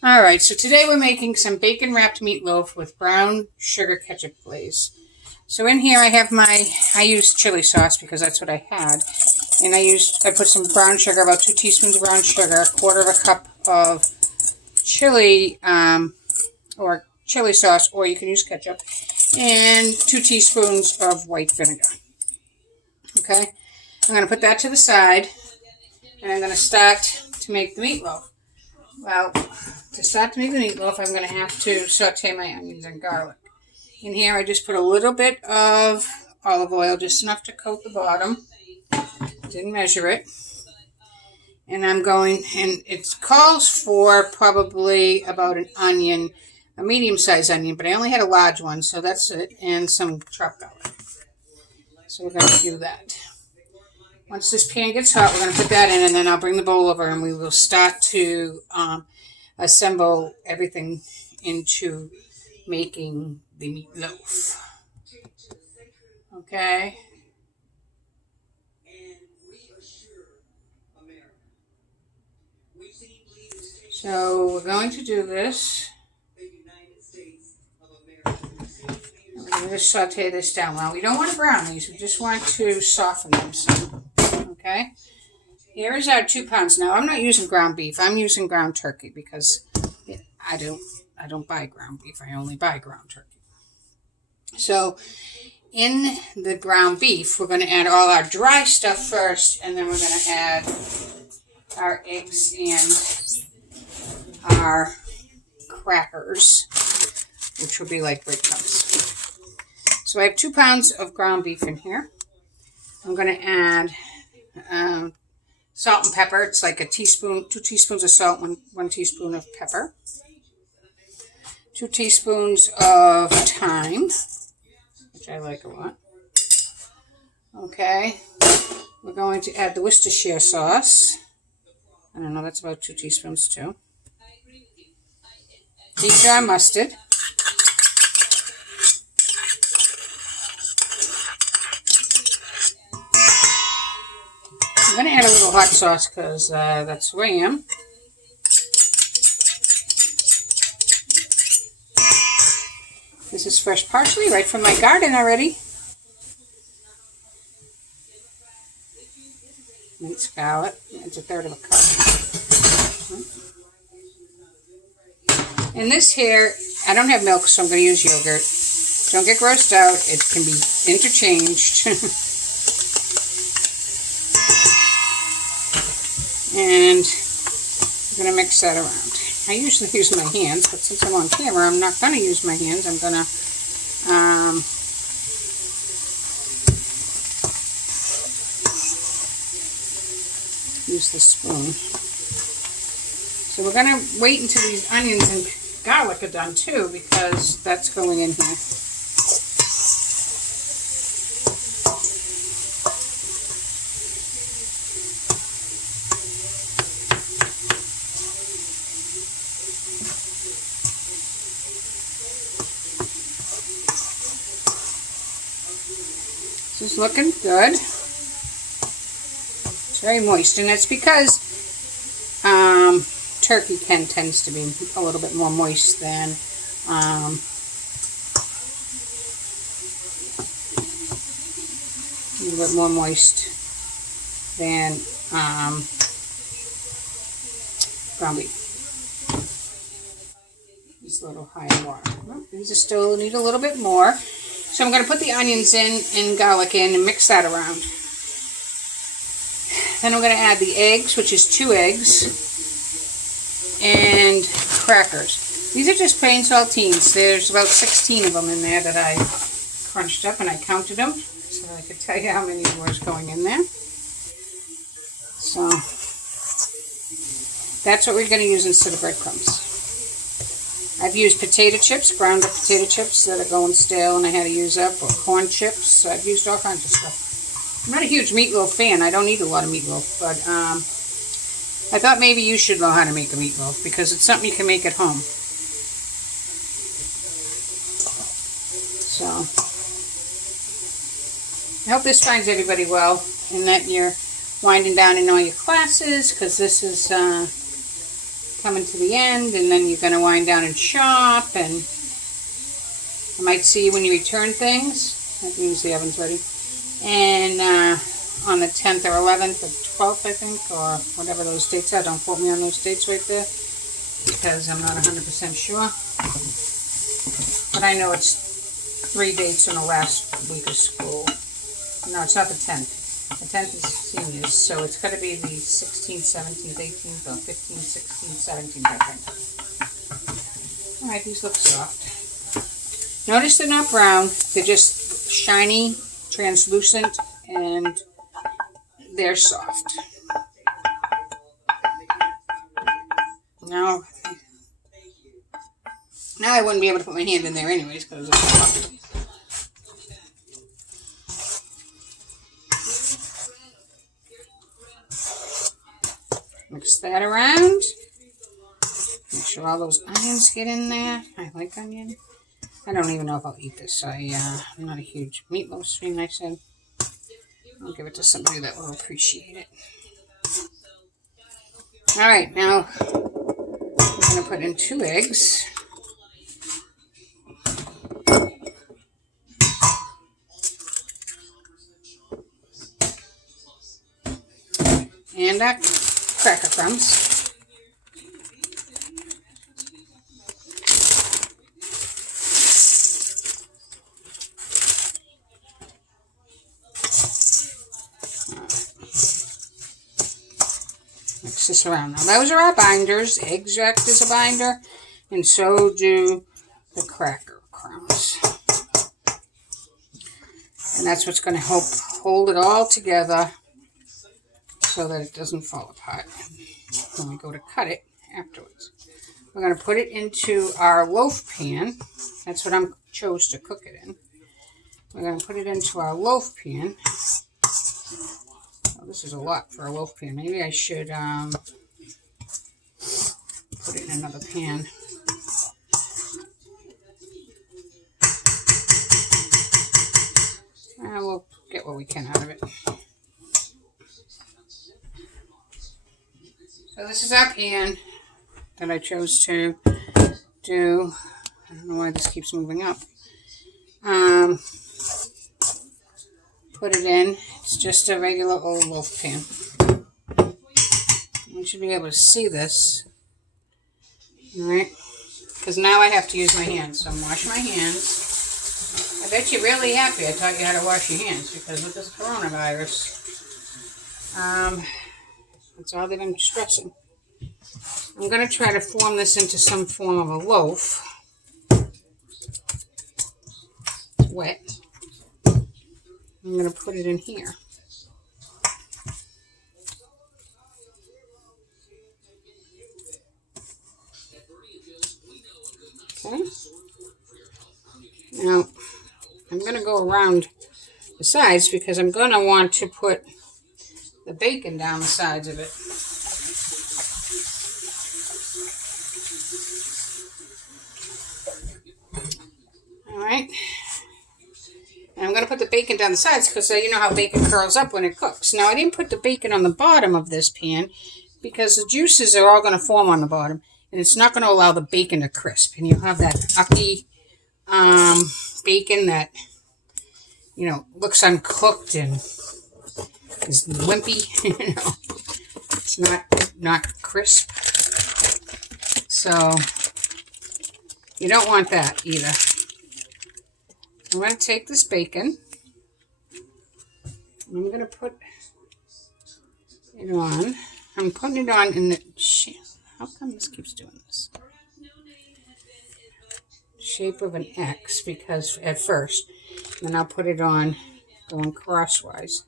Alright, so today we're making some bacon wrapped meatloaf with brown sugar ketchup glaze. So in here I used chili sauce because that's what I had. And I put some brown sugar, about 2 teaspoons of brown sugar, a quarter of a cup of chili, or chili sauce, or you can use ketchup, and 2 teaspoons of white vinegar. Okay, I'm going to put that to the side, and I'm going to start to make the meatloaf. Well, to start to make the meatloaf, I'm going to have to saute my onions and garlic. In here, I just put a little bit of olive oil, just enough to coat the bottom. Didn't measure it. And it calls for probably about an onion, a medium-sized onion, but I only had a large one, so that's it, and some chopped garlic. So we're going to do that. Once this pan gets hot, we're going to put that in, and then I'll bring the bowl over, and we will start to assemble everything into making the meatloaf. Okay. So we're going to do this. We're going to just saute this down. Well, we don't want to brown these. We just want to soften them some. Okay. Here is our 2 pounds. Now I'm not using ground beef. I'm using ground turkey because I don't buy ground beef. I only buy ground turkey. So in the ground beef, we're going to add all our dry stuff first, and then we're going to add our eggs and our crackers, which will be like breadcrumbs. So I have 2 pounds of ground beef in here. I'm going to add salt and pepper. It's like 2 teaspoons of salt, 1 teaspoon of pepper, 2 teaspoons of thyme, which I like a lot. Okay, we're going to add the Worcestershire sauce. I don't know, that's about 2 teaspoons too. Dijon mustard. I'm going to add a little hot sauce because that's who I am. This is fresh parsley right from my garden already. Minced scallop. It's 1/3 of a cup. And this here, I don't have milk, so I'm going to use yogurt. Don't get grossed out. It can be interchanged. And I'm going to mix that around. I usually use my hands, but since I'm on camera, I'm not going to use my hands. I'm going to use the spoon. So we're going to wait until these onions and garlic are done too, because that's going in here. This is looking good. It's very moist, and that's because turkey tends to be a little bit more moist than a little bit more moist than ground beef. It's a little high in water. Well, these are still need a little bit more. So I'm going to put the onions in and garlic in and mix that around. Then I'm going to add the eggs, which is 2 eggs, and crackers. These are just plain saltines. There's about 16 of them in there that I crunched up, and I counted them so I could tell you how many was going in there. So that's what we're going to use instead of breadcrumbs. I've used potato chips, ground up potato chips that are going stale and I had to use up, or corn chips. So I've used all kinds of stuff. I'm not a huge meatloaf fan. I don't eat a lot of meatloaf, but I thought maybe you should know how to make a meatloaf because it's something you can make at home. So I hope this finds everybody well and that you're winding down in all your classes, because this is coming to the end, and then you're going to wind down and shop, and I might see you when you return things. That means the oven's ready. And on the 10th or 11th or 12th, I think, or whatever those dates are. Don't quote me on those dates right there, because I'm not 100% sure. But I know it's 3 dates in the last week of school. No, it's not the 10th. The 10th is seniors, so it's got to be the 16th, 17th, 18th, or 15th, 16th, 17th, I think. Alright, these look soft. Notice they're not brown. They're just shiny, translucent, and they're soft. Now I wouldn't be able to put my hand in there anyways because it's soft. Mix that around. Make sure all those onions get in there. I like onion. I don't even know if I'll eat this. I'm not a huge meatloaf fan, I said. I'll give it to somebody that will appreciate it. Alright, now I'm going to put in 2 eggs. And cracker crumbs. Mix this around. Now those are our binders. Eggs act as a binder, and so do the cracker crumbs. And that's what's going to help hold it all together so that it doesn't fall apart when we go to cut it afterwards. We're going to put it into our loaf pan. That's what I chose to cook it in. We're going to put it into our loaf pan. Oh, this is a lot for a loaf pan. Maybe I should put it in another pan. We'll get what we can out of it. So this is our pan that I chose to do. I don't know why this keeps moving up. Put it in. It's just a regular old loaf pan. You should be able to see this. Alright? Because now I have to use my hands. So I'm washing my hands. I bet you're really happy I taught you how to wash your hands, because with this coronavirus, that's all they've been stressing. I'm going to try to form this into some form of a loaf. It's wet. I'm going to put it in here. Okay. Now, I'm going to go around the sides because I'm going to want to put the bacon down the sides of it. Alright. And I'm going to put the bacon down the sides because you know how bacon curls up when it cooks. Now, I didn't put the bacon on the bottom of this pan because the juices are all going to form on the bottom. And it's not going to allow the bacon to crisp. And you'll have that ucky bacon that, you know, looks uncooked and is wimpy. You know, it's not crisp. So you don't want that either. I'm going to take this bacon and I'm going to put it on. I'm putting it on in the how come this keeps doing this? Shape of an X, because at first, then I'll put it on going crosswise.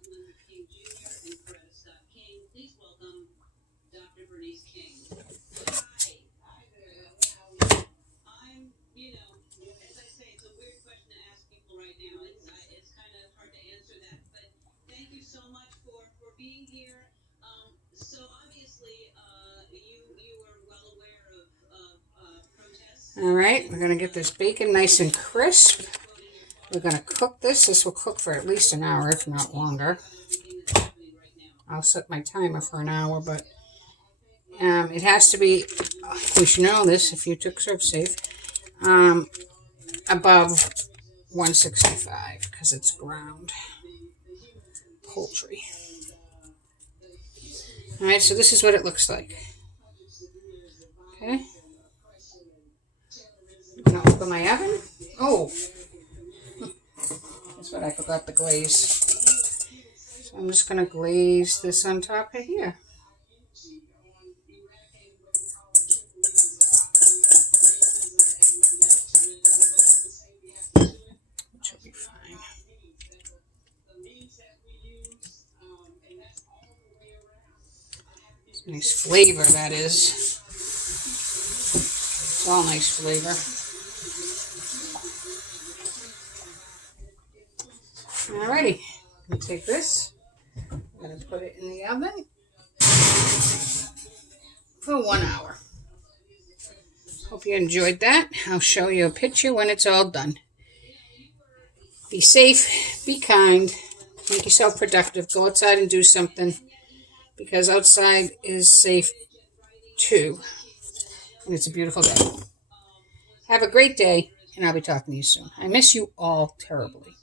Alright, we're going to get this bacon nice and crisp. We're going to cook this. This will cook for at least an hour, if not longer. I'll set my timer for an hour, but It has to be, you should know this if you took ServSafe, above 165 because it's ground poultry. All right, so this is what it looks like. Okay. I'm going to open my oven. Oh, that's what I forgot the glaze. So I'm just going to glaze this on top of here. Which will be fine. It's a nice flavor, that is. It's all nice flavor. Alrighty, I'm going to take this. I'm going to put it in the oven for 1 hour. Hope you enjoyed that. I'll show you a picture when it's all done. Be safe, be kind, make yourself productive. Go outside and do something because outside is safe too. And it's a beautiful day. Have a great day, and I'll be talking to you soon. I miss you all terribly.